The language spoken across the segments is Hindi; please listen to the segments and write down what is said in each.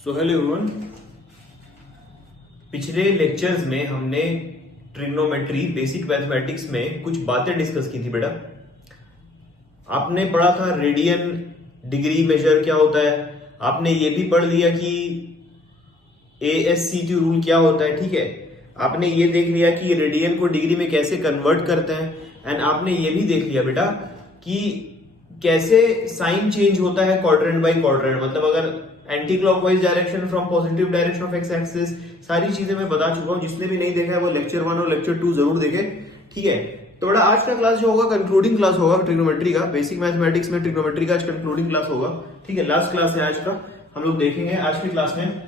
सो हेलो एवरीवन, पिछले लेक्चर्स में हमने ट्रिग्नोमेट्री बेसिक मैथमेटिक्स में कुछ बातें डिस्कस की थी। बेटा आपने पढ़ा था रेडियन डिग्री मेजर क्या होता है, आपने ये भी पढ़ लिया कि ASCT रूल क्या होता है। ठीक है, आपने ये देख लिया कि रेडियन को डिग्री में कैसे कन्वर्ट करते हैं, एंड आपने ये भी देख लिया बेटा कि कैसे साइन चेंज होता है क्वाड्रेंट बाय क्वाड्रेंट, मतलब अगर anti clockwise direction from positive direction of x axis, सारी चीजें मैं बता चुका हूं। जिसने भी नहीं देखा है वो लेक्चर 1 और लेक्चर 2 जरूर देखे। ठीक है, तो बड़ा आज का क्लास जो होगा कंक्लूडिंग क्लास होगा ट्रिग्नोमेट्री का, बेसिक मैथमेटिक्स में ट्रिग्नोमेट्री का आज कंक्लूडिंग क्लास होगा। ठीक है, लास्ट क्लास है आज का। हम लोग देखेंगे आज की क्लास में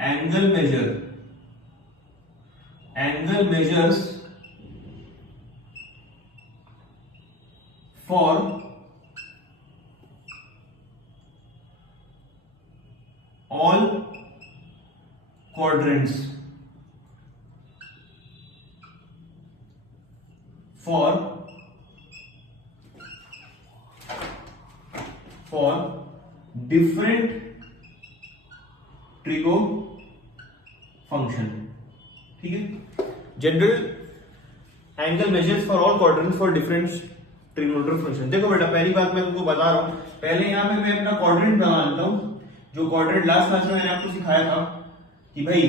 angle measures for all quadrants for different trigo function। ठीक है, general angle measures for all quadrants for different trigonometric function. देखो बेटा, पहली बात मैं तुमको बता रहा हूं, पहले यहाँ पे मैं अपना क्वाड्रेंट बना लेता हूं। जो क्वाड्रेंट लास्ट क्लास में मैंने आपको सिखाया था कि भाई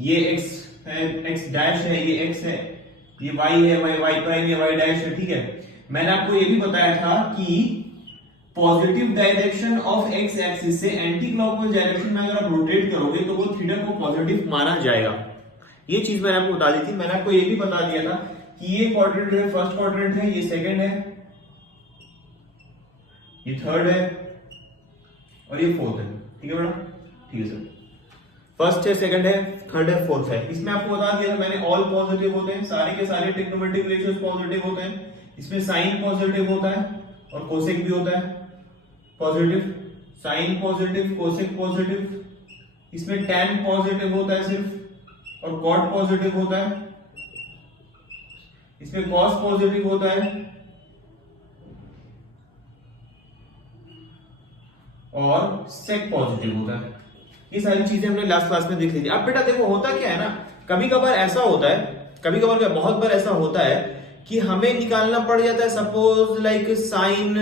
ये x है, x डैश है, ये x है, ये y है, y प्राइम है, y डैश है। ठीक है, मैंने आपको ये भी बताया था कि positive direction of x axis से एंटी क्लॉकवाइज डायरेक्शन में अगर आप रोटेट करोगे तो वो थीटा को पॉजिटिव माना जाएगा। ये चीज मैंने आपको बता दी थी। मैंने आपको ये भी बता दिया था कि ये क्वाड्रेंट है, फर्स्ट क्वाड्रेंट है, ये सेकंड है, ये थर्ड है और ये फोर्थ है। ठीक है बेटा, ठीक है सर। फर्स्ट है, सेकंड है, थर्ड है, फोर्थ है। इसमें आपको बता दिया था मैंने, ऑल पॉजिटिव होते हैं, सारे के सारे ट्रिग्नोमेट्रिक रेशियोज पॉजिटिव होते हैं। इसमें साइन पॉजिटिव होता है और कोसेक भी होता है positive, sine positive, cosec positive. इसमें टैन पॉजिटिव होता है सिर्फ, और कॉट पॉजिटिव होता है। इसमें कॉस पॉजिटिव होता है और सेक पॉजिटिव होता है। ये सारी चीजें हमने लास्ट क्लास में देख ली थी। अब बेटा देखो, होता क्या है ना, कभी कभार ऐसा होता है, कभी कभार क्या बहुत बार ऐसा होता है कि हमें निकालना पड़ जाता है सपोज लाइक साइन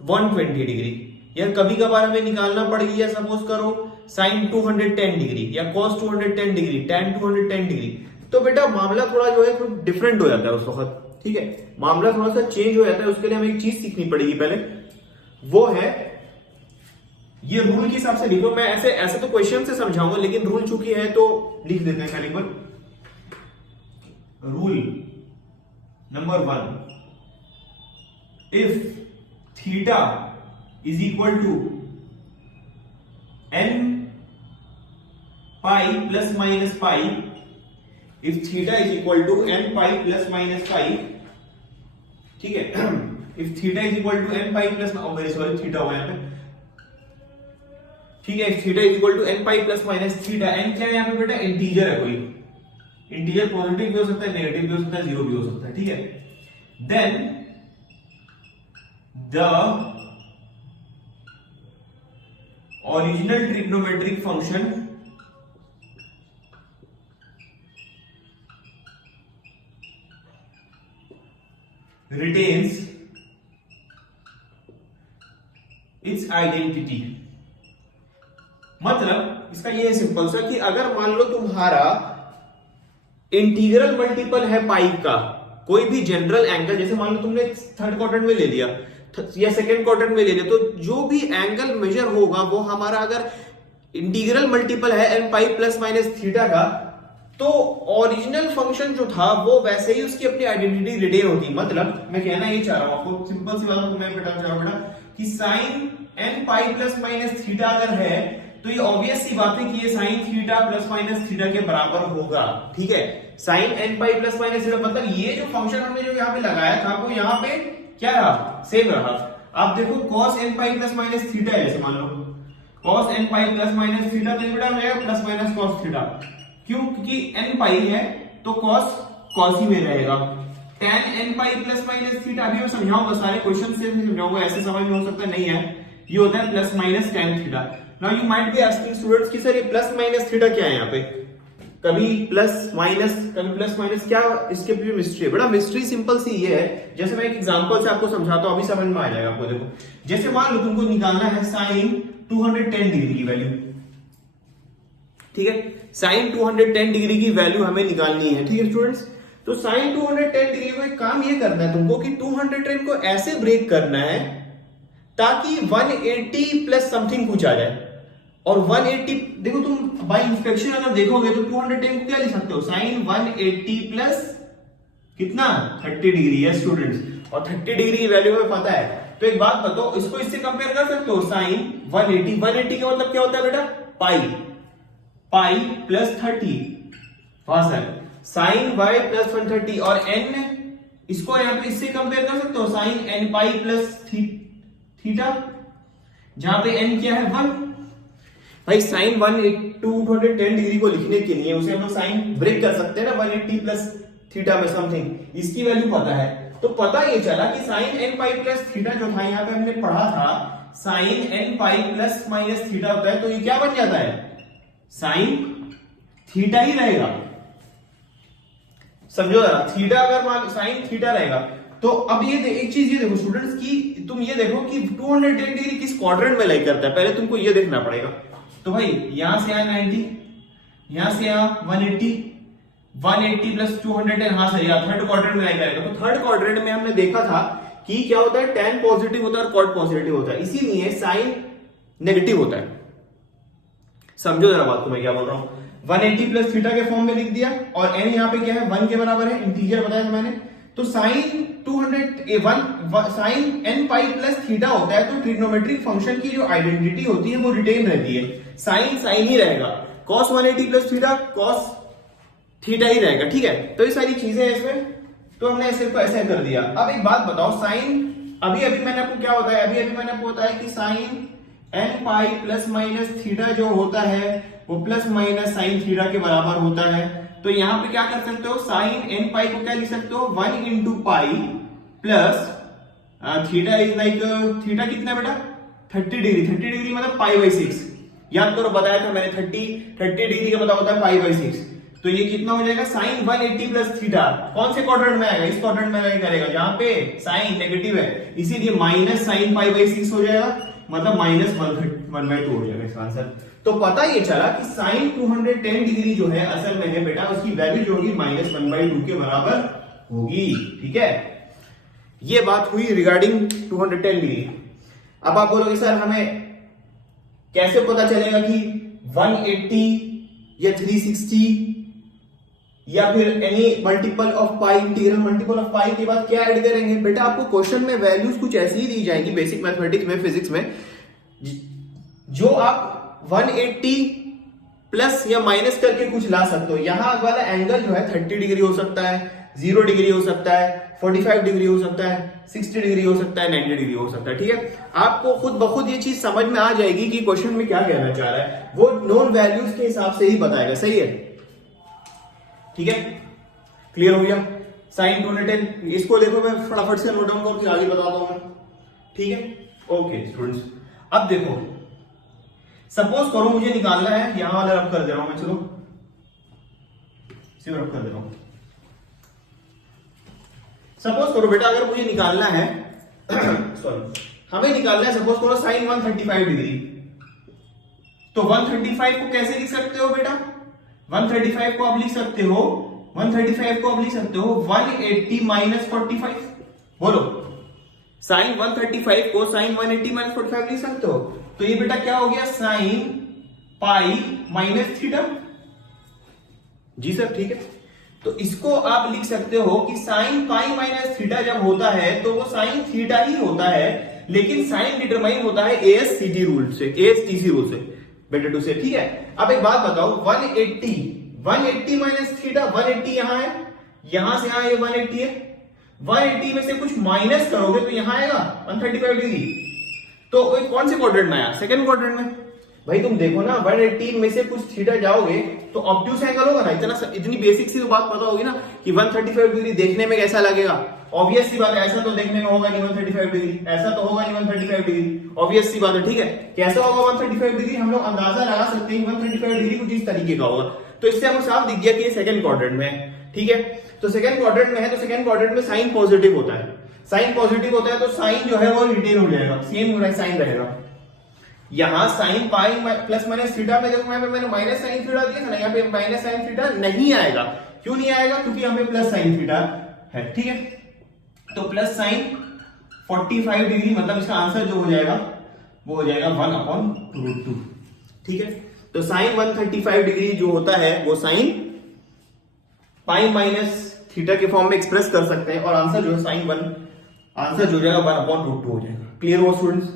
120 डिग्री, या कभी कभार हमें निकालना पड़ गया सपोज करो साइन 210 डिग्री या कॉस 210 डिग्री, टैन 210 डिग्री। तो बेटा मामला थोड़ा जो है डिफरेंट हो जाता है उस वक्त। ठीक है, मामला थोड़ा सा चेंज हो जाता है। उसके लिए हमें एक चीज सीखनी पड़ेगी पहले, वो है ये रूल के हिसाब से लिखो। मैं ऐसे तो क्वेश्चन से समझाऊंगा, लेकिन रूल चूंकि है तो लिख देते हैं पहले एक बार। Rule number 1, if theta is equal to n pi plus minus pi, if theta is equal to n pi plus minus pi, ठीक है, if theta is equal to n pi plus, मेरे सॉरी थीटा हुआ यहाँ पे, ठीक है, theta is equal to n pi plus minus theta. n क्या है यहाँ पे बेटा, इंटीजर है कोई, इंटीजर पॉजिटिव भी हो सकता है, नेगेटिव भी हो सकता है, जीरो भी हो सकता है। ठीक है, then the original trigonometric function retains its identity। मतलब इसका ये है सिंपल सा कि अगर मान लो तुम्हारा इंटीग्रल मल्टीपल है पाई का, कोई भी जनरल एंगल, जैसे मान लो तुमने थर्ड क्वाड्रेंट में ले लिया या सेकंड क्वाड्रेंट में ले लिया, तो जो भी एंगल मेजर होगा वो हमारा अगर इंटीग्रल मल्टीपल है n pi plus minus theta का, तो ओरिजिनल फंक्शन जो था वो वैसे ही उसकी अपनी आइडेंटिटी रिटेन होती। मतलब मैं कहना ये चाह रहा हूं आपको, सिंपल सी बात को मैं बता रहा हूं बेटा कि sine n pi plus minus theta अगर है तो ये ऑब्वियस सी बात है कि ये sine theta plus minus theta के बराबर होगा। ठीक है, sine n pi plus minus theta, मतलब ये जो फंक्शन हमने जो यहाँ पे लगाया था वो यहाँ पे क्या रहा, सेम रहा। आप देखो cos n pi plus minus theta है, जैसे मान लो cos n pi plus minus theta, तो बेटा रहेगा प्लस माइनस cos थीटा। क्यों? क्योंकि n पाई है तो cos ही में रहेगा, tan n pi plus minus theta, अभी मैं समझाऊंगा सारे क्वेश्चन से समझाऊंगा, ऐसे समझ में हो सकता नहीं है, ये होता है plus minus tan theta. Now you might be asking students कि सर ये प्लस माइनस थीटा क्या है यहाँ पे, कभी प्लस माइनस क्या इसके पीछे मिस्ट्री है? बड़ा मिस्ट्री सिंपल सी ये है, जैसे मैं एक एग्जांपल से आपको समझाता हूं, अभी समझ में आ जाएगा आपको। देखो जैसे मान लो तुमको निकालना है sin 210 डिग्री की वैल्यू, ठीक है, sin 210 डिग्री की वैल्यू हमें निकालनी है, ठीक है स्टूडेंट्स। तो sin 210 डिग्री को एक काम ये करना है तुमको कि 210 को ऐसे ब्रेक करना है ताकि 180 प्लस समथिंग कुछ आ जाए, और 180 देखो तुम बाय इंस्पेक्शन अगर देखोगे तो 210 को क्या लिख सकते हो, sin 180 प्लस कितना 30 डिग्री है स्टूडेंट्स, और 30 डिग्री की वैल्यू हमें पता है। तो एक बात बताओ, इसको इससे कंपेयर कर सकते हो, sin 180 का मतलब क्या होता है बेटा, पाई प्लस 30, हाँ सर, sin y प्लस 130, और n इसको यहां पे इससे कंपेयर कर सकते हो, sin n pi plus theta, जहां पे n क्या है 1। भाई sin 210 डिग्री को लिखने के लिए उसे हम लोग साइन ब्रेक कर सकते हैं ना 180 प्लस थीटा में समथिंग, इसकी वैल्यू पता है। तो पता ये चला कि sin n pi plus theta जो था यहाँ पे हमने पढ़ा था sin n pi plus minus theta होता है, तो ये क्या बन जाता है, sin थीटा ही रहेगा। समझो जरा, थीटा अगर मान sin थीटा रहेगा, तो अब ये एक चीज ये देखो स्टूडेंट्स की, तुम ये देखो कि 210 डिग्री किस क्वाड्रेंट में लाई करता है, पहले तुमको ये देखना पड़ेगा। तो भाई यहां से आया 90, यहां से आया 180 प्लस 210, हाँ सही है, थर्ड क्वाड्रेंट में लाई करेगा। तो थर्ड क्वाड्रेंट में हमने देखा था कि क्या होता है, tan पॉजिटिव होता है और cot पॉजिटिव होता है, इसीलिए साइन नेगेटिव होता है। समझो जरा बात को मैं क्या बोल रहा हूं, 180 प्लस थीटा के फॉर्म में लिख दिया, और n यहाँ पे क्या है 1 के बराबर है, इंटीजर बताया था मैंने। तो sin n pi plus theta होता है, तो ट्रिग्नोमेट्रिक फंक्शन की जो आइडेंटिटी होती है वो रिटेन रहती है, साइन ही रहेगा, cos 180 plus theta cos theta ही रहेगा, ठीक है। तो ये सारी चीजें हैं इसमें, तो हमने ऐसे को ऐसे कर दिया। अब एक बात बताओ, साइन अभी मैंने आपको क्या बताया, अभी मैंने आपको बताया कि sine n pi plus minus theta जो होता है वो प्लस माइनस साइन थीटा के बराबर होता है। तो यहां पे क्या कर सकते हो, साइन n पाई को क्या लिख सकते हो, 1 into pi plus theta is like, theta कितना बेटा 30 डिग्री मतलब पाई बाई 6, याद करो बताया था मैंने 30 डिग्री का मतलब होता है पाई बाई 6। तो ये कितना हो जाएगा, साइन 180 प्लस थीटा कौन से क्वाड्रेंट में आएगा, इस क्वाड्रेंट में करेगा जहां पे साइन नेगेटिव है, इसीलिए माइनस साइन पाई बाई 6 हो जाएगा, मतलब माइनस 1/2 हो जाएगा इसका आंसर। तो पता ये चला कि साइन 210 डिग्री जो है असल में है बेटा, उसकी वैल्यू जो होगी माइनस 1/2 के बराबर होगी, ठीक है। ये बात हुई रिगार्डिंग 210 डिग्री। अब आप बोलोगे सर हमें कैसे पता चलेगा कि 180 या 360 या फिर any multiple of pi, integral multiple of pi के बाद क्या ऐड करेंगे बेटा, आपको क्वेश्चन में वैल्यूज कुछ ऐसी ही दी जाएंगी बेसिक मैथमेटिक्स में, फिजिक्स में, जो आप 180 प्लस या माइनस करके कुछ ला सकते हो। यहां वाला एंगल जो है 30 डिग्री हो सकता है, 0 डिग्री हो सकता है, 45 डिग्री हो सकता है, 60 डिग्री हो सकता है, 90 डिग्री हो सकता है, ठीक है। आपको खुद ब खुद ये चीज समझ में आ जाएगी कि क्वेश्चन में क्या कहना चाह रहा है, वो नोन वैल्यूज के हिसाब से ही बताएगा, सही है, ठीक है। क्लियर हो गया, साइन 210, इसको देखो मैं फटाफट से नोट डाउन करके आगे बताता हूं मैं, ठीक है। ओके स्टूडेंट्स, अब देखो सपोज करो मुझे निकालना है, यहां वाला रब कर दे रहा हूं मैं, चलो सिर्फ रब कर दे रहा हूं। सपोज करो बेटा अगर मुझे निकालना है सॉरी हमें निकालना है सपोज करो साइन 135 डिग्री, तो 135 को कैसे लिख सकते हो बेटा, 135 को आप लिख सकते हो 180 माइनस 45, बोलो साइन 135 को साइन 180 माइनस 45 लिख सकते हो। तो ये बेटा क्या हो गया, साइन पाई माइनस थीटा, जी सर ठीक है। तो इसको आप लिख सकते हो कि साइन पाई माइनस थीटा जब होता है तो वो साइन थीटा ही होता है, लेकिन साइन डिटरमाइन होता है एएसटीसी रूल से, बेटा टू से, ठीक है। अब एक बात बताओ, 180 माइनस थीटा, 180 यहां है, यहां से यहां ये 180 है, 180 में से कुछ माइनस करोगे तो यहां आएगा 135 डिग्री, तो कौन से क्वाड्रेंट में आया, सेकंड क्वाड्रेंट में। भाई तुम देखो ना, 180 में से कुछ थीटा जाओगे तो ऑब्ट्यूस एंगल होगा ना, इतनी बेसिक सी तो बात पता होगी ना कि 135 डिग्री देखने में कैसा लगेगा। ऑब्वियस सी बात है, ऐसा तो देखने में होगा नहीं 135 डिग्री, ऐसा तो होगा नहीं 135 डिग्री, ऑब्वियस सी बात है, ठीक है। कैसा होगा 135 डिग्री, हम लोग अंदाजा लगा सकते हैं 135 डिग्री कुछ इस तरीके का होगा। तो इससे हमको साफ दिख गया कि ये सेकंड क्वाड्रेंट में है, ठीक है। तो सेकंड क्वाड्रेंट में है, तो सेकंड क्वाड्रेंट में साइन पॉजिटिव होता है, साइन पॉजिटिव होता है तो साइन जो है वो रिटेन हो जाएगा, सेम साइन रहेगा। यहां sign pi plus minus theta में देखो मैंने माइनस साइन थीटा दिया था ना, यहाँ पे माइनस साइन थीटा नहीं आएगा। क्यों नहीं आएगा? क्योंकि यहाँ पे प्लस साइन थीटा है, ठीक है। तो प्लस साइन 45 डिग्री, मतलब इसका आंसर जो हो जाएगा वो हो जाएगा 1/√2, ठीक है। तो साइन 135 डिग्री जो होता है वो साइन पाई माइनस थीटा के फॉर्म में एक्सप्रेस कर सकते हैं, और आंसर जो है साइन 1, आंसर जो हो जाएगा 1/√2 हो जाएगा। क्लियर हो स्टूडेंट्स?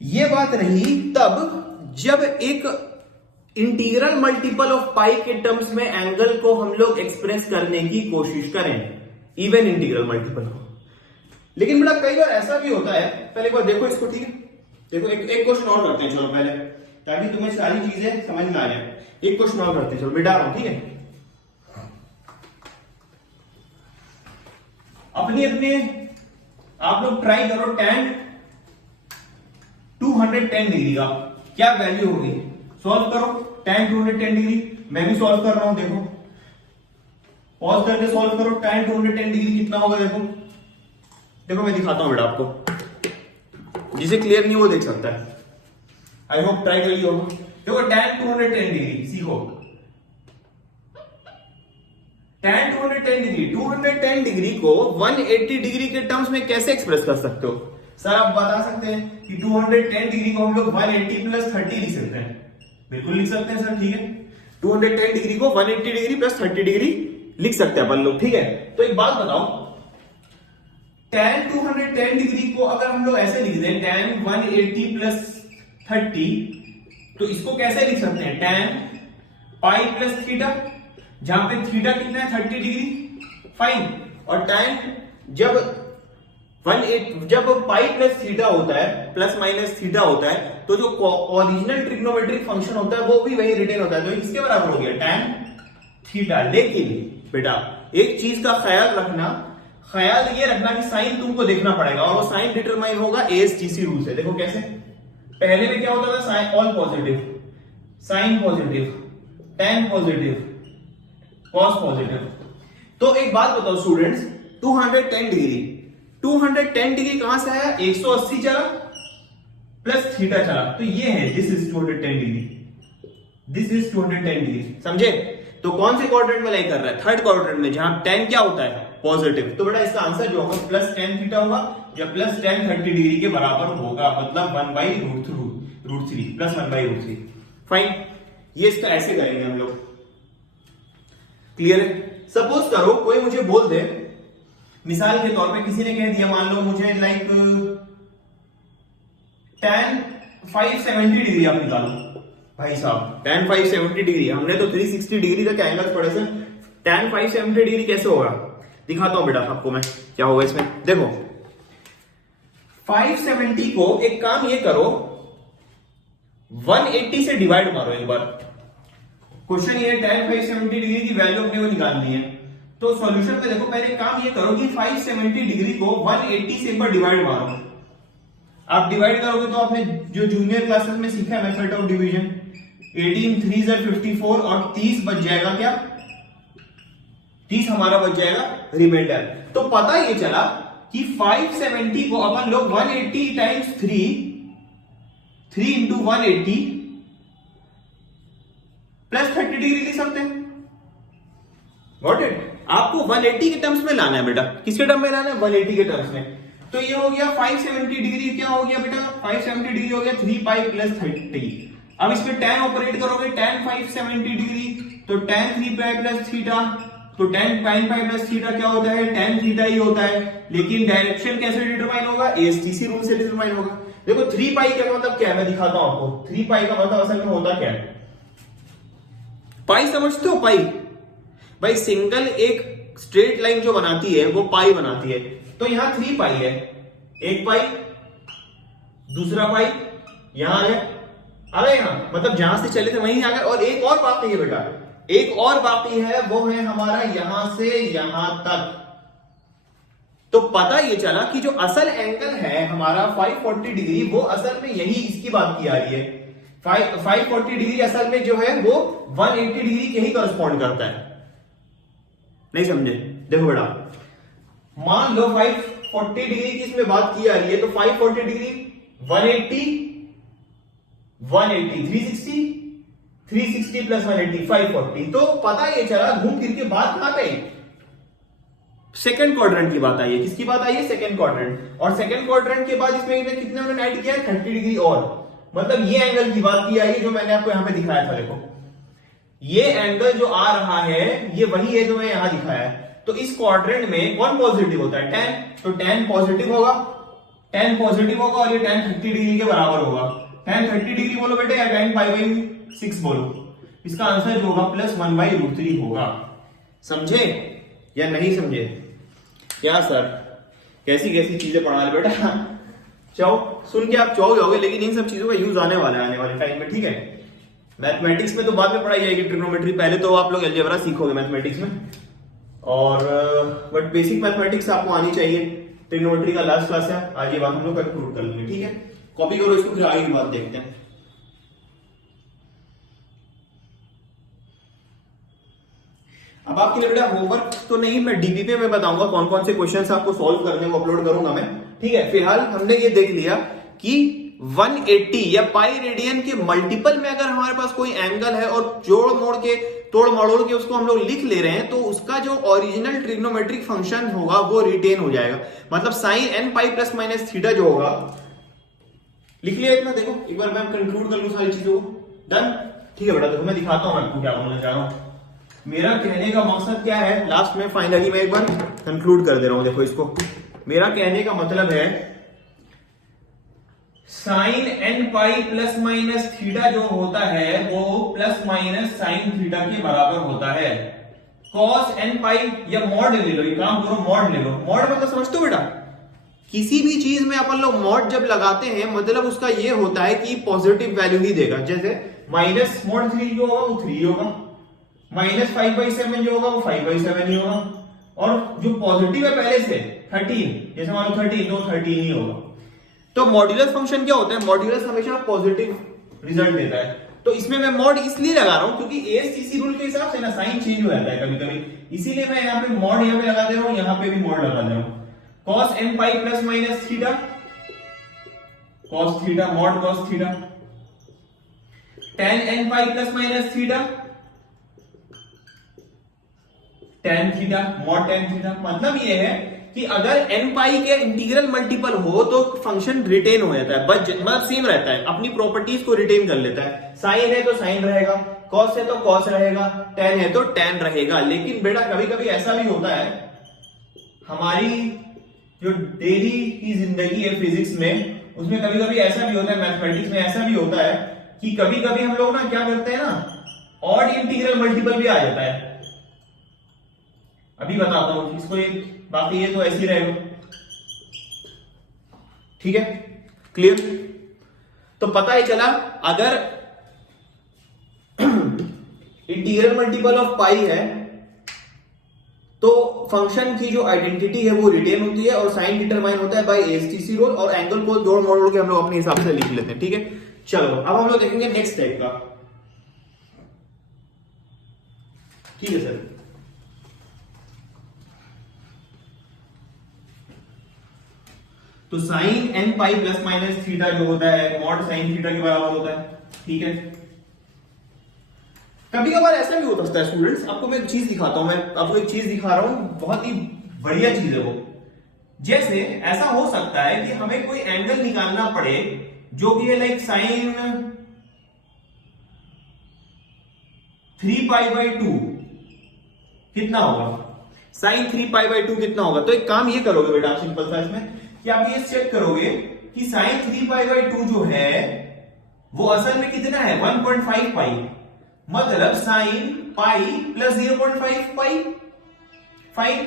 ये बात रही तब जब एक इंटीग्रल मल्टीपल ऑफ पाई के टर्म्स में एंगल को हम लोग एक्सप्रेस करने की कोशिश करें, इवन इंटीग्रल मल्टीपल को। लेकिन बेटा कई बार ऐसा भी होता है, पहले एक बार देखो इसको, ठीक है। देखो एक क्वेश्चन और करते हैं, चलो पहले, ताकि तुम्हें सारी चीजें समझ में आ जाए। एक क्वेश्चन और करते हैं, चलो मिटा रहा हूं, ठीक है। अपने आप लोग ट्राई करो tan 210 डिग्री का क्या वैल्यू होगी, सॉल्व करो। tan 210 डिग्री मैं भी सॉल्व कर रहा हूं, देखो पॉज करके सॉल्व करो। tan 210 डिग्री कितना होगा, देखो मैं दिखाता हूं बेटा आपको, जिसे क्लियर नहीं वो देख सकता है। आई होप ट्राई करिए होगा। देखो tan 210 डिग्री सीखो, tan 210 डिग्री को 180 डिग्री के टर्म्स में कैसे एक्सप्रेस कर सकते हो? सर आप बता सकते हैं कि 210 डिग्री को हम लोग 180 प्लस 30 लिख सकते हैं। बिल्कुल लिख सकते हैं सर, ठीक है। 210 डिग्री को 180 डिग्री प्लस 30 डिग्री लिख सकते हैं अपन लोग, ठीक है। तो एक बात बताओ, tan 210 डिग्री को अगर हम लोग ऐसे लिख दें tan 180 प्लस 30, तो इसको कैसे लिख सकते हैं? tan पाई प्लस थीटा, जहां पे थीटा कितना है 30 डिग्री, फाइन। और tan जब पाई प्लस थीटा होता है, प्लस माइनस थीटा होता है, तो जो ओरिजिनल ट्रिग्नोमेट्रिक फंक्शन होता है वो भी वही रिटेन होता है, तो इसके बराबर हो गया tan थीटा। लेकिन बेटा एक चीज का ख्याल ये रखना कि साइन तुमको देखना पड़ेगा, और वो साइन डिटरमाइन होगा ASTC रूल से। देखो कैसे, पहले में क्या होता था, sign all positive, sine positive, tan positive, cos positive. तो एक बात बताओ स्टूडेंट्स, 210 डिग्री कहां से आया? 180 चला प्लस थीटा चला, तो ये है this is 210 degree, this is 210 degree, समझे? तो कौन से क्वाड्रेंट में लाई कर रहा है? थर्ड क्वाड्रेंट में, जहां tan क्या होता है? पॉजिटिव। तो बेटा इसका आंसर जो होगा प्लस tan थीटा होगा, या प्लस tan 30 डिग्री के बराबर होगा, मतलब 1/√3 प्लस 1/√3, फाइन। ये इसका ऐसे करेंगे हम लोग, क्लियर है? सपोज करो कोई मुझे बोल दे, मिसाल के तौर पे किसी ने कह दिया, मान लो मुझे लाइक tan 570 डिग्री आप निकालो। भाई साहब tan 570 डिग्री, हमने तो 360 डिग्री तक एंगल पढ़े सर, tan 570 डिग्री कैसे होगा? दिखाता हूं बेटा आपको मैं क्या होगा इसमें। देखो 570 को एक काम ये करो, 180 से डिवाइड मारो एक बार। क्वेश्चन ये tan 570 डिग्री की वैल्यू अपने को निकालनी है, तो सॉल्यूशन में देखो पहले काम ये करो कि 570 डिग्री को 180 से एक बार डिवाइड मारो। आप डिवाइड करोगे तो आपने जो जूनियर क्लासेस में सीखा है मेथड ऑफ डिवीजन, 18 3 54 और 30 बच जाएगा क्या? 30 हमारा बच जाएगा रिमाइंडर। तो पता ये चला कि 570 को अपन लोग 180 टाइम्स 3 इंटू 180 प्लस 30 डिग्री लिख सकते हैं। Got it? आपको 180 के टर्म्स में लाना है बेटा, किसके टर्म में लाना है? 180 के टर्म्स में। तो ये हो गया 570 डिग्री, क्या हो गया बेटा? 570 डिग्री हो गया 3 पाई प्लस 30। अब इस पे tan ऑपरेट करोगे, tan 570 डिग्री, तो tan 3 पाई प्लस थीटा, तो tan पाई प्लस थीटा क्या होता है? tan थीटा ही होता है। लेकिन डायरेक्शन कैसे डिटरमाइन होगा? ASTC रूल से डिटरमाइन होगा। देखो 3 पाई का मतलब क्या है, मैं दिखाता हूं आपको। 3 पाई का मतलब असल में होता क्या है? पाई समझते हो? पाई भाई सिंगल एक स्ट्रेट लाइन जो बनाती है वो पाई बनाती है। तो यहां 3 पाई है, एक पाई, दूसरा पाई यहां है, आ गए ना, मतलब जहां से चले थे वहीं आ गए। और एक और बाकी है बेटा, एक और बाकी है, वो है हमारा यहां से यहां तक। तो पता ये चला कि जो असल एंगल है हमारा 540 डिग्री, वो असल में यही इसकी बात की आ रही है। 540 डिग्री असल में जो है वो 180 डिग्री के ही करस्पॉन्ड करता है। नहीं समझे? देखो बेटा, मान लो 540 डिग्री की इसमें बात की आ रही है, तो 540 डिग्री 180 180 360 360 प्लस 180 540। तो पता ये चला घूम फिर के बात कहां पे, सेकंड क्वाड्रेंट की बात आई है। किसकी बात आई है? Second quadrant. और सेकंड क्वाड्रेंट के बाद इसमें कितने उन्होंने ऐड किया है? 30 डिग्री और, मतलब ये एंगल की बात की आई है जो मैंने आपको यहां पे दिखाया था। देखो ये एंगल जो आ रहा है ये वही है जो मैं यहां दिखाया है। तो इस क्वाड्रेंट में कौन पॉजिटिव होता है? tan। तो tan पॉजिटिव होगा, tan पॉजिटिव होगा और ये tan 30 डिग्री के बराबर होगा। tan 30 डिग्री बोलो बेटे या tan π/6 बोलो, इसका आंसर जो होगा +1/√3 होगा। समझे या नहीं समझे? क्या सर कैसी कैसी चीजें पढ़ा रहे बेटा, चाहो सुन के आप चाहो जाओगे, लेकिन इन सब चीजों का यूज आने वाला है आने वाले टाइम में, ठीक है। मैथमेटिक्स में तो बाद में पढ़ाई जाएगी, ट्रिग्नोमेट्री पहले तो आप लोग अलजेब्रा सीखोगे मैथमेटिक्स में, और बट बेसिक मैथमेटिक्स आपको आनी चाहिए। ट्रिग्नोमेट्री का लास्ट क्लास है आज, ये बात हम लोग कंक्लूड कर लेंगे, ठीक है। कॉपी करो इसको, फिर आगे की बात देखते हैं। अब आपके लिए बेटा होमवर्क तो नहीं, मैं डीपीपी में बताऊंगा कौन कौन से क्वेश्चंस आपको सॉल्व करने को अपलोड करूंगा मैं, ठीक है। फिलहाल हमने ये देख लिया कि 180 या पाई रेडियन के मल्टीपल में अगर हमारे पास कोई एंगल है और तोड़ मड़ोड़ के उसको हम लोग लिख ले रहे हैं, तो उसका जो ओरिजिनल ट्रिग्नोमेट्रिक फंक्शन होगा वो रिटेन हो जाएगा। मतलब sine n pi plus minus theta जो होगा, लिख लिया इतना। देखो एक बार मैं कंक्लूड कर लूं सारी चीजों को, डन, ठीक है बेटा। देखो मैं दिखाता हूं आपको क्या बोलना चाह रहा हूं। मेरा कहने का मकसद क्या है, लास्ट में फाइनली मैं एक बार कंक्लूड कर दे रहा हूं। देखो इसको, मेरा कहने का मतलब है sine n pi plus minus theta जो होता है वो प्लस माइनस साइन थीटा के बराबर होता है। कॉस n पाई या मॉड ले लो, एक काम करो मॉड ले लो। मॉड मतलब समझते हो बेटा, किसी भी चीज में अपन लोग मॉड जब लगाते हैं मतलब उसका ये होता है कि पॉजिटिव वैल्यू ही देगा। जैसे माइनस मॉड 3 जो होगा वो 3 होगा, माइनस 5/7 जो होगा वो 5/7 ही होगा, और जो पॉजिटिव है पहले से 13, जैसे मान लो 13 तो 13 ही होगा। तो मॉड्यूलस फंक्शन क्या होता है? मॉड्यूलस हमेशा पॉजिटिव रिजल्ट देता है। तो इसमें मैं मॉड इसलिए लगा रहा हूं क्योंकि एएसटीसी रूल के हिसाब से ना साइन चेंज हो जाता है कभी कभी, इसीलिए मैं यहाँ पे मॉड यहाँ पे लगा दे रहा हूं, यहाँ पे भी मॉड लगा दे रहा हूं। cos n pi plus minus theta, cos theta mod cos theta, tan n pi plus minus theta, tan theta mod tan theta. मतलब ये है कि अगर n पाई के इंटीग्रल मल्टीपल हो तो फंक्शन रिटेन हो जाता है, मतलब सेम रहता है, अपनी प्रॉपर्टीज को रिटेन कर लेता है। साइन है तो साइन रहेगा, कॉस है तो कॉस रहेगा, tan है तो tan रहेगा। लेकिन बेटा कभी कभी ऐसा भी होता है, हमारी जो डेली की जिंदगी है फिजिक्स में, उसमें कभी कभी ऐसा भी होता है, मैथमेटिक्स में ऐसा भी होता है कि कभी कभी हम लोग ना क्या करते हैं ना, ऑड इंटीग्रल मल्टीपल भी आ जाता है। अभी बताता हूं इसको, एक बाकी ये तो ऐसे ही रहेगा, ठीक है, क्लियर। तो पता ही चला अगर इंटीग्रल मल्टीपल ऑफ पाई है तो फंक्शन की जो आइडेंटिटी है वो रिटेन होती है, और साइन डिटरमाइन होता है बाय एएसटीसी रूल, और एंगल को जोड़ मोड़ के हम लोग अपने हिसाब से लिख लेते हैं, ठीक है। चलो अब हम लोग देखेंगे नेक्स्ट टाइप का, ठीक है सर। तो sine n pi plus minus theta जो होता है मॉड साइन थीटा के बराबर होता है, ठीक है। कभी कभार ऐसा भी हो सकता है स्टूडेंट्स, आपको मैं एक चीज दिखाता हूं, मैं आपको एक चीज दिखा रहा हूं, बहुत ही बढ़िया चीज है वो। जैसे ऐसा हो सकता है कि हमें कोई एंगल निकालना पड़े जो कि है लाइक साइन 3π/2 कितना होगा, साइन 3π/2 कितना होगा। तो एक काम ये करोगे बेटा सिंपल सा इसमें कि आप ये चेक करोगे कि साइन 3π/2 जो है वो असल में कितना है 1.5 पाई, मतलब साइन पाई प्लस 0.5 पाई, फाइन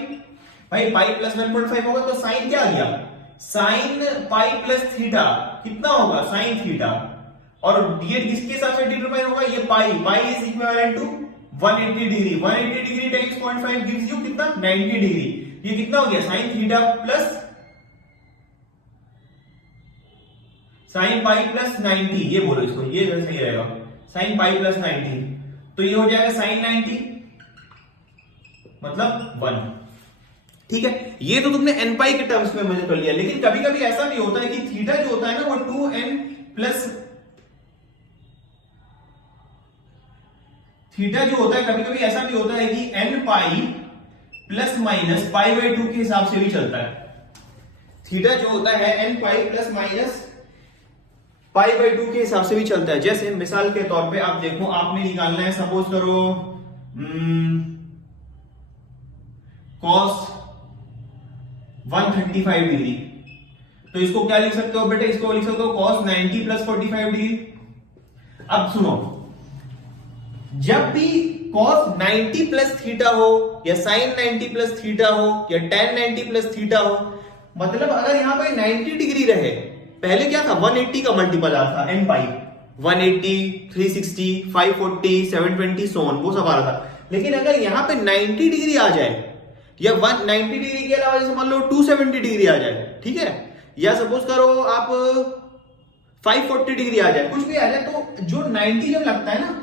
भाई पाई प्लस 1.5 होगा तो साइन क्या आ गया, साइन पाई प्लस थीटा कितना होगा साइन थीटा, और dh किसके हिसाब से डिटरमाइन होगा, ये pi is equivalent to 180 degree. 180 degree times 0.5 gives you कितना, 90 डिग्री। ये कितना हो गया, sine theta plus sine pi plus 90, ये बोलो इसको, ये सही रहेगा, साइन पाई प्लस 90। तो ये हो जाएगा साइन 90 मतलब 1। ठीक है, ये तो तुमने n पाई के टर्म्स में मेजर कर लिया। लेकिन कभी कभी ऐसा भी होता है कि थीटा जो होता है ना वो 2n प्लस थीटा जो होता है, कभी कभी ऐसा भी होता है कि n pi plus minus pi by 2 के हिसाब से भी चलता है। थीटा जो होता है n pi plus minus pi by 2 के हिसाब से भी चलता है। जैसे मिसाल के तौर पे आप देखो, आपने निकालना है, सपोज करो cos 135 डिग्री, तो इसको क्या लिख सकते हो बेटे, इसको लिख सकते हो cos 90 प्लस 45 डिग्री। अब सुनो, जब भी cos 90 प्लस थीटा हो या sin 90 प्लस थीटा हो या tan 90 प्लस थीटा हो, मतलब अगर यहां पे 90 डिग्री रहे, पहले क्या था 180 का मल्टीपल आ था n पाई, 180, 360, 540, 720 सोन, वो सब आ रहा था। लेकिन अगर यहां पे 90 डिग्री आ जाए या 190 डिग्री के अलावा जैसे मान लो 270 डिग्री आ जाए, ठीक है, या सपोज करो आप 540 डिग्री आ जाए, कुछ भी आ जाए, तो जो 90 जब लगता है ना,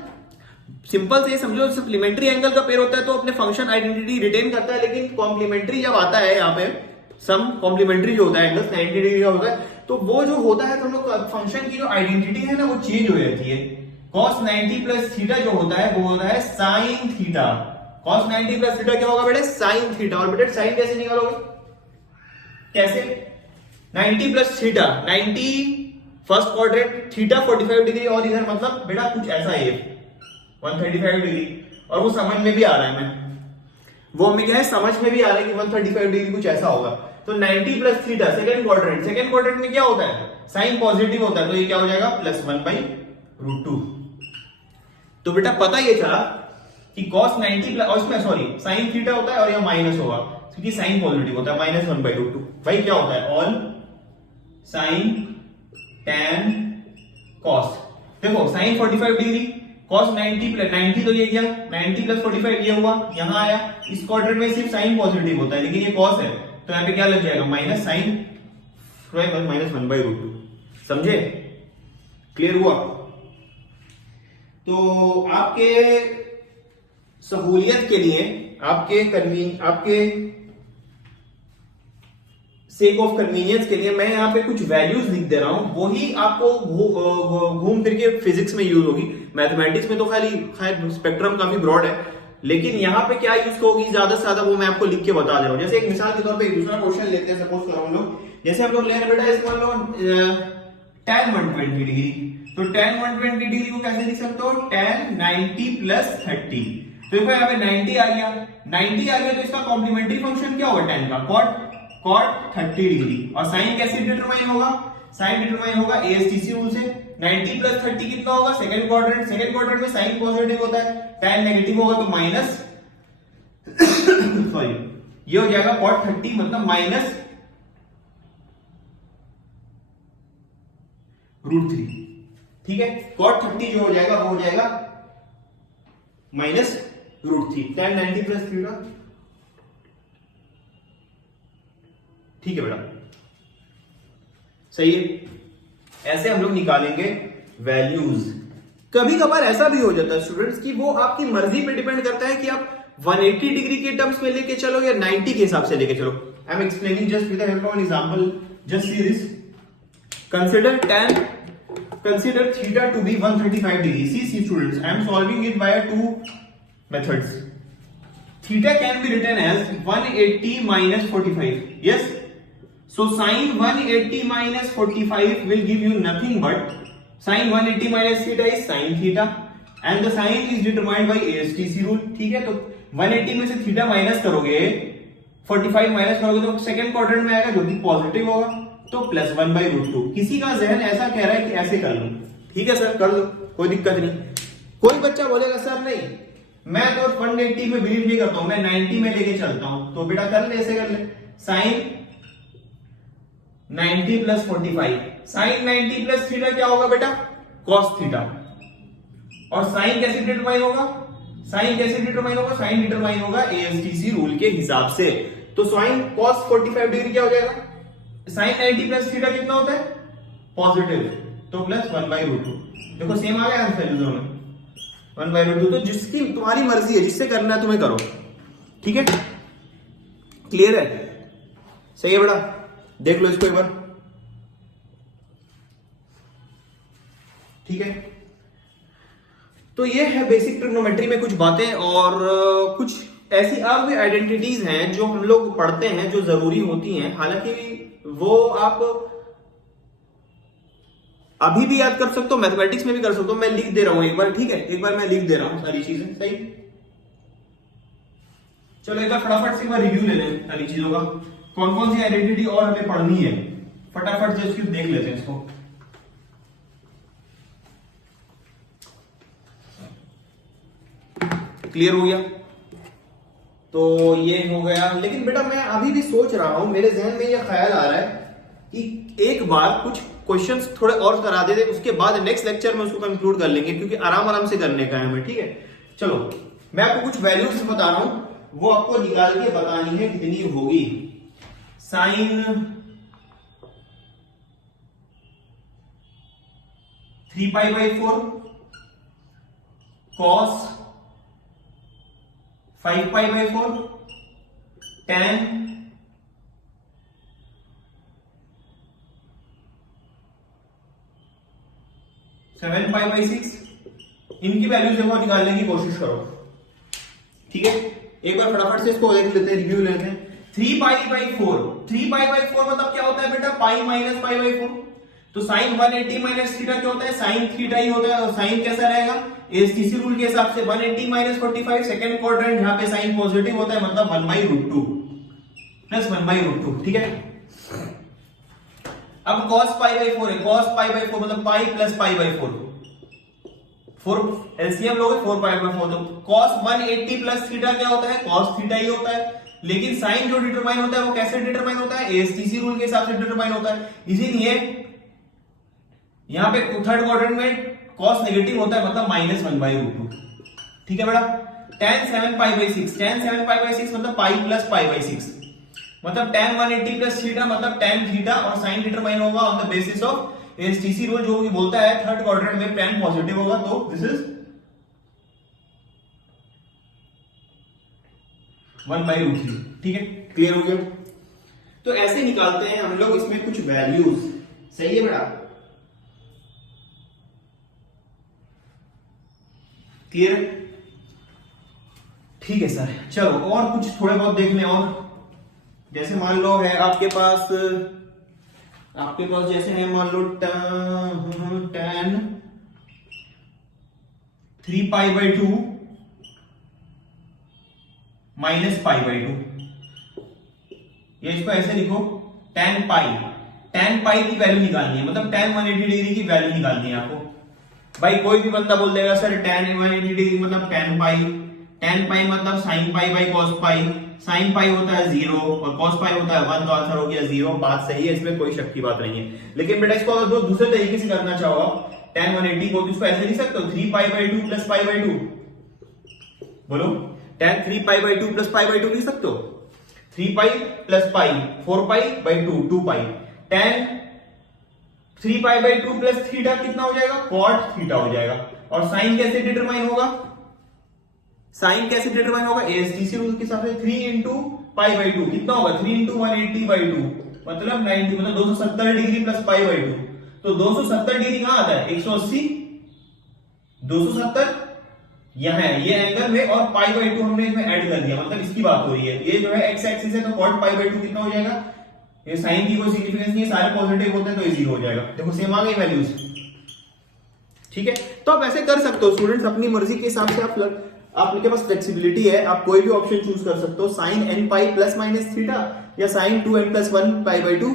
सिंपल से समझो सप्लीमेंट्री एंगल का पेयर होता है तो अपने फंक्शन आइडेंटिटी रिटेन करता है। लेकिन कॉम्प्लीमेंट्री जब आता है यहाँ पे, सम कॉम्प्लीमेंट्री जो होता है एंगल 90 डिग्री का होता है, तो वो जो होता है तो हम लोग फंक्शन की जो आइडेंटिटी है ना वो चेंज हो जाती है। cos 90 प्लस थीटा जो होता है वो होता है sine theta. cos 90 plus theta क्या होगा बेटे, साइन थीटा। और बेटे साइन कैसे निकालोगे, कैसे, 90 plus theta, 90 first quadrant, theta 45 degree, और इधर मतलब बेटा कुछ ऐसा है 135 डिग्री, और वो समझ में भी आ रहा है, मैं वो हमें क्या है समझ में भी आ रहा है कि 135 डिग्री कुछ ऐसा होगा। तो 90 प्लस थीटा सेकंड क्वाड्रेंट में क्या होता है, साइन पॉजिटिव होता है, तो ये क्या हो जाएगा प्लस 1/√2। तो बेटा पता ये चला कि cos 90 प्लस, और इसमें सॉरी साइन थीटा होता है और यह माइनस होगा क्योंकि साइन पॉजिटिव होता है, माइनस 1/√2। भाई क्या होता है, ऑल साइन tan cos। देखो साइन 45 डिग्री, cos 90 प्लस 90 तो ये गया, 90 प्लस 45 ये हुआ, यहां आया। इस क्वाड्रेंट में सिर्फ साइन पॉजिटिव होता है, लेकिन ये cos है, तो यहाँ पे क्या लग जाएगा, माइनस साइन माइनस 1/√2। समझे, क्लियर हुआ। तो आपके सहूलियत के लिए, आपके सेक ऑफ कन्वीनियंस के लिए मैं यहाँ पे कुछ वैल्यूज लिख दे रहा हूं, वही आपको घूम फिर के फिजिक्स में यूज होगी। मैथमेटिक्स में तो खैर स्पेक्ट्रम काफी ब्रॉड है, लेकिन यहाँ पे क्या यूज होगी ज्यादा से ज्यादा वो मैं आपको लिख के बता दे रहा हूँ। जैसे एक मिसाल के तौर पे एक दूसरा क्वेश्चन लेते हैं, सपोज करो हम लोग, जैसे हम लोग ले रहे हैं बेटा, इसको लो tan 120 डिग्री, तो tan 120 डिग्री को कैसे लिख सकते हो, tan 90 प्लस 30। तो देखो यहाँ पे 90 आ गया, 90 आ गया, तो इसका कॉम्प्लीमेंट्री फंक्शन क्या होगा tan का, cot 30 डिग्री। और साइन कैसे डिटरमाइन होगा, साइन डिटरमाइन होगा ASTC रूल से। 90 प्लस 30 कितना होगा, सेकंड क्वाड्रेंट में साइन पॉजिटिव होता है, tan नेगेटिव होगा तो माइनस सॉरी ये हो जाएगा cot 30 मतलब माइनस √3। ठीक है, cot 30 जो हो जाएगा वो हो जाएगा माइनस √3, tan 90 प्लस 3 का। ठीक है बेटा, सही है। ऐसे हम लोग निकालेंगे वैल्यूज। कभी कभार ऐसा भी हो जाता है स्टूडेंट्स कि वो आपकी मर्जी पे डिपेंड करता है कि आप 180 डिग्री के टर्म्स में लेके चलो या 90 के हिसाब से लेके चलो। I am explaining just with the help of an example, just see this, consider theta to be 135 degree. See students, I am solving it via two methods. Theta can be written as 180 minus 45. Yes. So sin 180 minus 45 will give you nothing but sin 180 minus theta is sin theta, and the sin is determined by ASTC rule. ठीक है, तो 180 में से थीटा माइनस करोगे, 45 माइनस करोगे तो सेकंड क्वाड्रेंट में आएगा जो कि पॉजिटिव होगा, तो प्लस 1/√2। किसी का जहन ऐसा कह रहा है कि ऐसे कर लो, ठीक है सर कर लो, कोई दिक्कत नहीं। कोई बच्चा बोलेगा सर नहीं मैं तो 180 में बिलीव नहीं करता हूं, मैं 90 में लेके चलता हूं, तो बेटा कर ले, ऐसे कर ले, sine 90 plus 45, sine 90 plus theta क्या होगा बेटा, कॉस थीटा। और साइन कैसे डिटरमाइन होगा? साइन डिटरमाइन होगा एएसटीसी रूल के हिसाब से। तो साइन कॉस 45 डिग्री क्या हो जाएगा? साइन 90 प्लस थीटा कितना होता है? पॉजिटिव, तो प्लस 1/√2। देखो सेम आ गया आंसर दोनों में, 1/√2। तो जिसकी तुम्हारी मर्जी है, जिससे करना है तुम्हें करो, ठीक है? क्लियर है? सही है बेटा, देख लो इसको एक बार, ठीक है? तो ये है बेसिक ट्रिग्नोमेट्री में कुछ बातें, और कुछ ऐसी और भी आइडेंटिटीज हैं जो हम लोग पढ़ते हैं, जो जरूरी होती हैं। हालांकि वो आप अभी भी याद कर सकते हो, मैथमेटिक्स में भी कर सकते हो। मैं लिख दे रहा हूं एक बार, ठीक है? एक बार मैं लिख दे रहा हूं सारी चीजें, सही? चलो एक बार फटाफट से एक बार रिव्यू ले लें सारी चीजों का, कौन कौन सी आइडेंटिटी और हमें पढ़नी है, फटाफट से इसको देख लेते हैं इसको। क्लियर हो गया? तो ये हो गया। लेकिन बेटा मैं अभी भी सोच रहा हूं, मेरे जहन में ये ख्याल आ रहा है कि एक बार कुछ क्वेश्चंस थोड़े और करा दे, उसके बाद नेक्स्ट लेक्चर में उसको कंक्लूड कर लेंगे, क्योंकि आराम आराम से करने का है हमें, ठीक है? चलो मैं आपको कुछ वैल्यूज बता रहा हूं, वो आपको निकाल के बतानी है कितनी होगी। Sine 3π/4, cos 5π/4, tan 7π/6। इनकी वैल्यूज देखो, निकालने की कोशिश करो, ठीक है? एक बार फटाफट से इसको देख लेते हैं, रिव्यू लेते हैं। 3π/4 मतलब क्या होता है बेटा? Pi minus π/4। तो साइन 180 माइनस थीटा क्या होता है? साइन थीटा ही होता है। और साइन कैसा रहेगा? एएसटीसी रूल के हिसाब से 180 माइनस 45, सेकंड क्वाड्रेंट, यहां पे साइन पॉजिटिव होता है, मतलब 1/√2 प्लस 1/√2, ठीक है? अब cos π/4 है, cos π/4 मतलब पाई प्लस π/4, 4 एलसीएम लोगे 4π/4। तो cos 180 प्लस थीटा क्या होता है? cos थीटा ही होता है। लेकिन साइन जो डिटरमाइन होता है वो कैसे डिटरमाइन होता है? एएसटीसी रूल के हिसाब से डिटरमाइन होता है। इसीलिए यहां पे थर्ड क्वाड्रेंट में cos नेगेटिव होता है, मतलब -1/√2, ठीक है बेटा? tan 7π/6, tan 7π/6 मतलब पाई प्लस π/6, मतलब tan 180 प्लस थीटा मतलब tan थीटा, और साइन डिटरमाइन होगा on the basis of ASTC rule, जो बोलता है थर्ड क्वाड्रेंट में tan पॉजिटिव होगा, तो दिस इज 1/√3, ठीक है? क्लियर हो गया? तो ऐसे निकालते हैं हम लोग इसमें कुछ वैल्यूज, सही है बेटा? क्लियर है? ठीक है सर। चलो और कुछ थोड़े बहुत देख लें, और जैसे मान लो है आपके पास जैसे है, मान लो tan 3π/2 माइनस π/2, ये इसको ऐसे लिखो, tan पाई की वैल्यू निकालनी है, मतलब tan 180 डिग्री की वैल्यू निकालनी है आपको। भाई कोई भी बंदा बोल देगा सर tan 180 डिग्री मतलब tan पाई मतलब sin pi by cos pi, sin पाई होता है 0 और cos पाई होता है 1, तो आंसर हो गया 0। बात सही है, इसमें कोई शक की बात नहीं है। लेकिन बेटा इसको अगर दूसरे तरीके से करना चाहो tan 180 को, तो इसको ऐसे लिख सकते हो 3π/2 प्लस π/2, बोलो tan 3π/2 प्लस π/2 लिख सकते हो, 3π plus pi 4π/2 2π, tan 3π/2 plus theta कितना हो जाएगा? cot थीटा हो जाएगा। और साइन कैसे डिटरमाइन होगा? एएसटीसी रूल के हिसाब से 3 × π/2 कितना होगा? 3 × 180/2 मतलब 90, मतलब 270 डिग्री प्लस π/2। तो 270 डिग्री कहां आता है? 180, 270 यहां है ये एंगल में, और π/2 हमने इसमें ऐड कर दिया, मतलब इसकी बात हो रही है। ये जो है एक्स एक्सिस है, तो cot π/2 कितना हो जाएगा? ये साइन की कोई सिग्निफिकेंस नहीं है, सारे पॉजिटिव होते हैं, तो ये 0 हो जाएगा। देखो सेम आ गई वैल्यूज, ठीक है? तो आप ऐसे कर सकते हो स्टूडेंट्स, अपनी मर्जी के हिसाब से आपके पास फ्लेक्सिबिलिटी है, आप कोई भी ऑप्शन चूज कर सकते हो, sin nπ plus minus theta या sin 2n + 1 π/2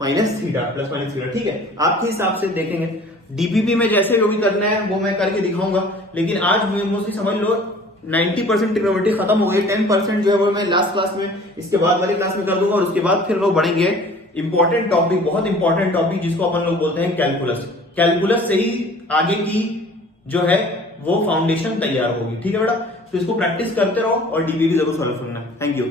minus theta plus minus theta, ठीक है? आपके हिसाब से देखेंगे। डीपीपी में जैसे जो भी करना है वो मैं करके दिखाऊंगा, लेकिन आज मोस्टली समझ लो 90% ट्रिग्नोमेट्री खत्म हो गई, 10% जो है वो मैं लास्ट क्लास में, इसके बाद वाली क्लास में कर दूंगा, और उसके बाद फिर लोग बढ़ेंगे इंपॉर्टेंट टॉपिक, बहुत इंपॉर्टेंट टॉपिक जिसको अपन लोग बोलते हैं कैलकुलस। कैलकुलस से ही आगे की जो है वो फाउंडेशन तैयार होगी। ठीक है बेटा, तो इसको प्रैक्टिस करते रहो और डीबीडी जरूर सॉल्व करना। Thank you.